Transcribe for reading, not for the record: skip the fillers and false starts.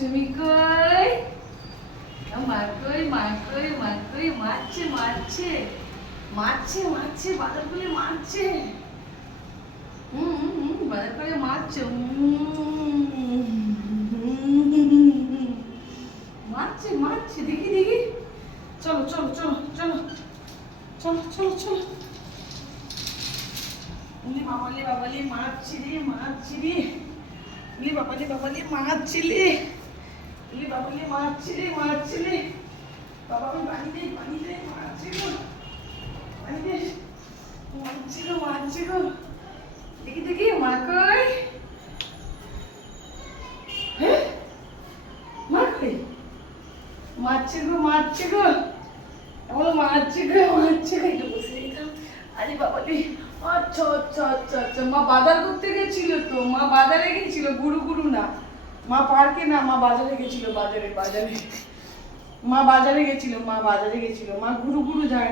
তুমি কই? মা কই মা কই মা কই? মারছে মারছে মারছে মারছে, বাজার করে মারছে। বাজার করে মারছে। মারছে মারছে, দেখি দেখি। চলো চলো চলো চলো চলো চলো চলো। বাবালে বাবালে মারছি রে মারছি রে। বাবালে বাবালে মারছি রে। বাবালে মারছি রে মারছি রে। বাবা আমি পানি দে মারছি গো। পানি দে, মারছি গো মারছি গো। দেখি দেখি মা কই? হ্যাঁ মা কই? মারছে গো মারছে গো। এমন মারছে গো মারছে গো। একটু বসে দিতাম। আরে বাবালে, আচ্ছা আচ্ছা আচ্ছা আচ্ছা। মা বাজার করতে গেছিল তো, মা বাজারে গেছিল, গুরু গুরু না। মা পার্কে না, মা বাজারে গেছিল, বাজারে বাজারে। মা বাজারে গেছিল, মা বাজারে গেছিল। মা গুরু গুরু যায়।